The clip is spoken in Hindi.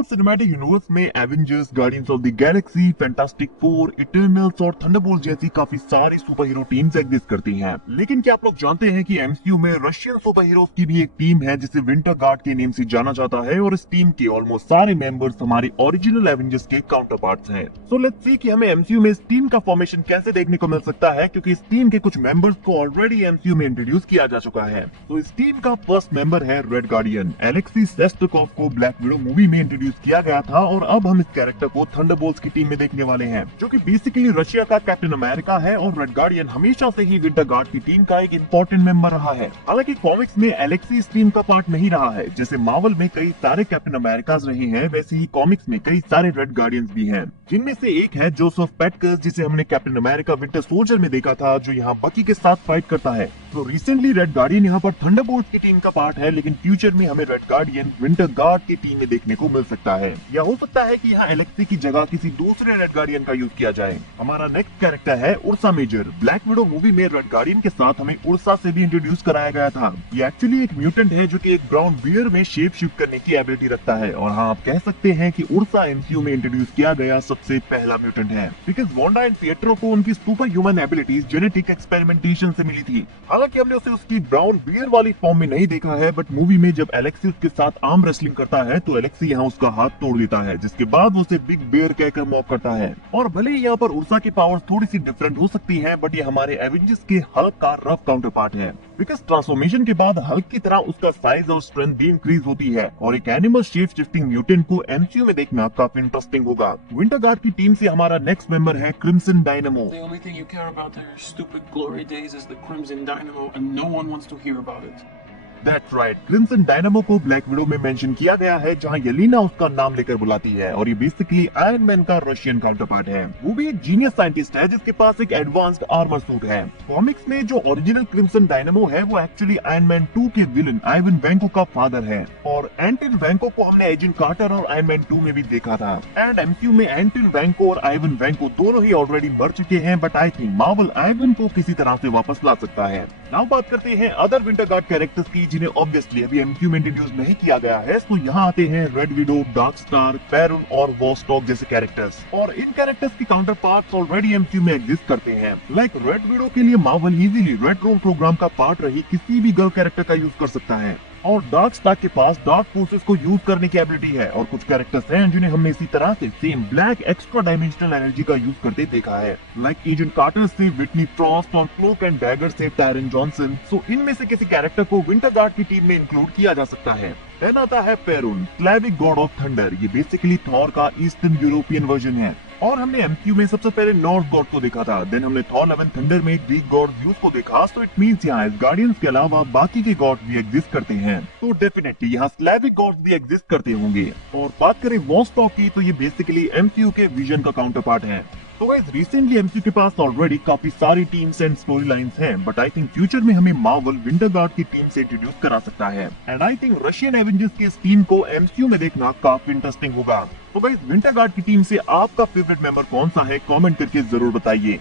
मार्वल सिनेमैटिक यूनिवर्स में Avengers, Guardians of the Galaxy, Fantastic Four, Eternals और थंडरबोल्ट जैसी काफी सारी सुपर हीरो टीम्स एग्जिस्ट करती हैं। लेकिन क्या आप लोग जानते हैं कि एमसीयू में रशियन सुपर हीरोज की भी एक टीम है जिसे विंटर गार्ड के नेम से जाना जाता है और इस टीम के ऑलमोस्ट सारे मेंबर्स हमारे ओरिजिनल एवेंजर्स के काउंटर पार्ट्स हैं। सो लेट्स सी कि हमें एमसीयू में इस टीम का फॉर्मेशन कैसे देखने को मिल सकता है, क्योंकि इस टीम के कुछ मेंबर्स को ऑलरेडी एमसीयू में इंट्रोड्यूस किया जा चुका है। तो इस टीम का फर्स्ट मेंबर है रेड गार्डियन। एलेक्सी सेस्टकोव को ब्लैक विडो मूवी में इंट्रोड्यूस किया गया था और अब हम इस कैरेक्टर को थंडरबोल्ट्स की टीम में देखने वाले हैं, जो कि बेसिकली रशिया का कैप्टन अमेरिका है। और रेड गार्डियन हमेशा से ही विंटर गार्ड की टीम का एक इंपॉर्टेंट मेंबर रहा है। हालांकि कॉमिक्स में एलेक्सी इस टीम का पार्ट नहीं रहा है। जैसे मार्वल में कई सारे कैप्टन अमेरिकाज रहे हैं, वैसे ही कॉमिक्स में कई सारे रेड गार्डियंस भी हैं, जिनमें से एक है जोसेफ पेटकस, जिसे हमने कैप्टन अमेरिका विंटर सोल्जर में देखा था, जो यहाँ बकी के साथ फाइट करता है। तो रिसेंटली रेड गार्डियन यहाँ पर थंडरबोल्ट्स की टीम का पार्ट है, लेकिन फ्यूचर में हमें रेड गार्डियन विंटर गार्ड की टीम में देखने को मिल सकता है। या हो सकता है कि यहाँ एलेक्सी की जगह किसी दूसरे रेड गार्डियन का यूज किया जाए। हमारा नेक्स्ट कैरेक्टर है Ursa Major. Black Widow movie में रेड गार्डियन के साथ हमें उर्सा से भी इंट्रोड्यूस कराया गया था। ये एक्चुअली एक म्यूटेंट है जो कि एक ब्राउन बियर में शेप शिफ्ट करने की एबिलिटी रखता है। और हाँ, आप कह सकते हैं कि उर्सा एमसीयू में इंट्रोड्यूस किया गया सबसे पहला म्यूटेंट है, बिकॉज वांडा एंड पिएट्रो को उनकी super human abilities genetic experimentation से मिली थी। हालांकि हमने उसे उसकी ब्राउन बियर वाली फॉर्म में नहीं देखा है, बट मूवी में जब एलेक्सी उसके साथ आर्म रेसलिंग करता है तो एलेक्सी यहाँ उसका हाथ तोड़ देता है, जिसके बाद वो उसे बिग बियर कहकर मॉक करता है। और भले ही यहाँ पर उर्सा की पावर्स थोड़ी सी डिफरेंट हो सकती है, बट ये हमारे एवेंजर्स के हल्क का रफ काउंटर पार्ट है, बिकॉज ट्रांसफॉर्मेशन के बाद हल्क की तरह उसका साइज और स्ट्रेंथ भी इंक्रीज होती है। और एक एनिमल शेप शिफ्टिंग म्यूटेंट को एमसीयू में देखना काफी इंटरेस्टिंग होगा। विंटर गार्ड की टीम से हमारा नेक्स्ट मेंबर है crimson dynamo. The only thing you care about in your stupid glory days is the Crimson Dynamo, and no one wants to hear about it. That's right, crimson dynamo को ब्लैक विडो में मेंशन किया गया है, जहां येलेना उसका नाम लेकर बुलाती है। और ये बेसिकली आयरन मैन का रशियन काउंटर पार्ट है। वो भी एक जीनियस साइंटिस्ट है जिसके पास एक एडवांस्ड आर्मर सूट है। कॉमिक्स में जो ओरिजिनल क्रिम्सन डायनामो है वो एक्चुअली आयरन मैन 2 के विलन आइवन वैंको का फादर है। और एंटन वैंको को हमने एजेंट कार्टर और आयरन मैन 2 में भी देखा था। एंड एमसीयू में एंटन वैंको और आइवन वैंको दोनों ही ऑलरेडी मर चुके हैं, but I think Marvel Ivan को किसी तरह से वापस ला सकता है। नाउ बात करते हैं अदर विंटर गार्ड कैरेक्टर्स की, जिन्हें ऑब्वियसली अभी एमसीयू में इंट्रोड्यूस नहीं किया गया है। तो यहाँ आते हैं रेड विडो, डार्क स्टार, पेरून और वॉस्टॉक जैसे कैरेक्टर्स। और इन कैरेक्टर्स की काउंटर पार्ट्स ऑलरेडी एमसीयू में एग्जिस्ट करते हैं। लाइक रेड विडो के लिए Marvel easily Red Room program का पार्ट रही किसी भी गर्ल कैरेक्टर का यूज कर सकता है। और डार्क स्टार के पास डार्क फोर्सेस को यूज करने की एबिलिटी है। और कुछ कैरेक्टर्स हैं जिन्हें हमने इसी तरह से same black extra dimensional energy का यूज करते देखा है, लाइक एजेंट कार्टर से विटनी फ्रॉस्ट और क्लोक एंड डैगर से टायरन जॉनसन। सो इनमें से किसी कैरेक्टर को विंटर गार्ड की टीम में इंक्लूड किया जा सकता है। देन आता है पेरून, स्लैविक गॉड ऑफ थंडर। ये बेसिकली थॉर का ईस्टर्न यूरोपियन वर्जन है। और हमने एमसीयू में सबसे पहले नॉर्थ गॉड को देखा था। देन हमने थॉर लव एंड थंडर में ग्रीक गॉड ज़्यूस को देखा। सो इट मींस यहाँ गार्डियंस के अलावा बाकी के गॉड भी एग्जिस्ट करते हैं। तो डेफिनेटली यहाँ स्लैविक गॉड्स भी एग्जिस्ट करते होंगे। और बात करें वॉस्टॉक की, तो ये बेसिकली एमसीयू के विजन का काउंटर पार्ट है। तो गाइस, रिसेंटली एमसीयू के पास ऑलरेडी काफी सारी टीम्स एंड स्टोरी लाइन्स हैं, बट आई थिंक फ्यूचर में हमें मार्वल विंटर गार्ड की टीम से इंट्रोड्यूस करा सकता है। And I think Russian Avengers की इस टीम को एमसीयू में देखना काफी इंटरेस्टिंग होगा। तो गाइस, विंटर गार्ड की टीम से आपका फेवरेट मेंबर कौन सा है, कमेंट करके जरूर बताइए।